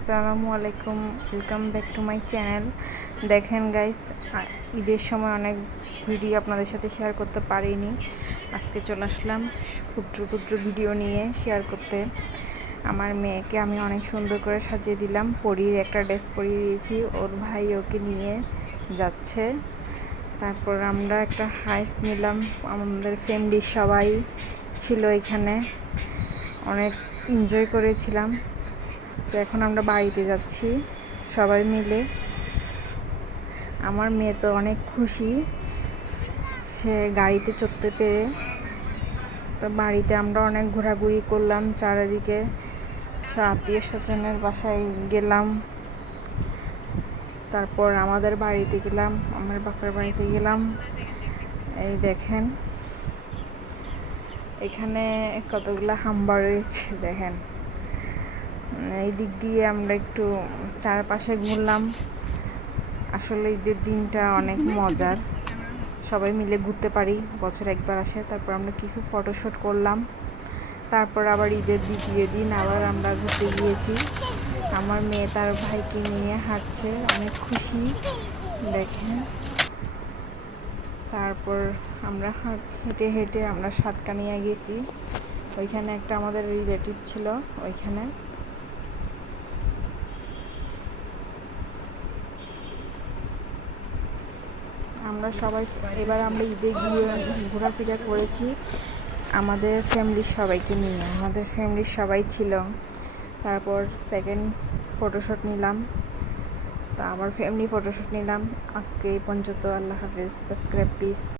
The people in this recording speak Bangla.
আসসালামু আলাইকুম, welcome back to my channel. দেখেন গাইস, ঈদের সময় অনেক ভিডিও আপনাদের সাথে শেয়ার করতে পারিনি। আজকে চলে আসলাম ক্ষুদ্র ক্ষুদ্র ভিডিও নিয়ে শেয়ার করতে। আমার মেয়েকে আমি অনেক সুন্দর করে সাজিয়ে দিলাম, পরিয়ে একটা ড্রেস পরিয়ে দিয়েছি। ওর ভাই ওকে নিয়ে যাচ্ছে। তারপর আমরা একটা হাইস নিলাম, আমাদের ফ্যামিলির সবাই ছিল এখানে, অনেক এনজয় করেছিলাম। তো এখন আমরা বাড়িতে যাচ্ছি সবাই মিলে। আমার মেয়ে তো অনেক খুশি সে গাড়িতে চড়তে পেরে। তো বাড়িতে আমরা অনেক ঘোরাঘুরি করলাম, চারিদিকে আত্মীয় স্বজনের বাসায় গেলাম। তারপর আমাদের বাড়িতে গেলাম, আমার বাপের বাড়িতে গেলাম। এই দেখেন এখানে কতগুলো হাম্বা রয়েছে, দেখেন। এই দিক দিয়ে আমরা একটু চারপাশে ঘুরলাম। আসলে ঈদের দিনটা অনেক মজার, সবাই মিলে ঘুরতে পারি, বছর একবার আসে। তারপর আমরা কিছু ফটোশ্যুট করলাম। তারপর আবার ঈদের দ্বিতীয় দিন আবার আমরা ঘুরতে গিয়েছি। আমার মেয়ে তার ভাইকে নিয়ে হাঁটছে, অনেক খুশি দেখেন। তারপর আমরা হেঁটে হেঁটে আমরা সাতকানিয়া গেছি। ওইখানে একটা আমাদের রিলেটিভ ছিল, ওইখানে আমরা সবাই এবার আমরা ঈদে গিয়ে ঘোরাফেরা করেছি আমাদের ফ্যামিলির সবাইকে নিয়ে। আমাদের ফ্যামিলির সবাই ছিল। তারপর সেকেন্ড ফটোশ্যুট নিলাম, তা আবার ফ্যামিলি ফটোশ্যুট নিলাম। আজকে এই পর্যন্ত, আল্লাহ হাফেজ। Subscribe please.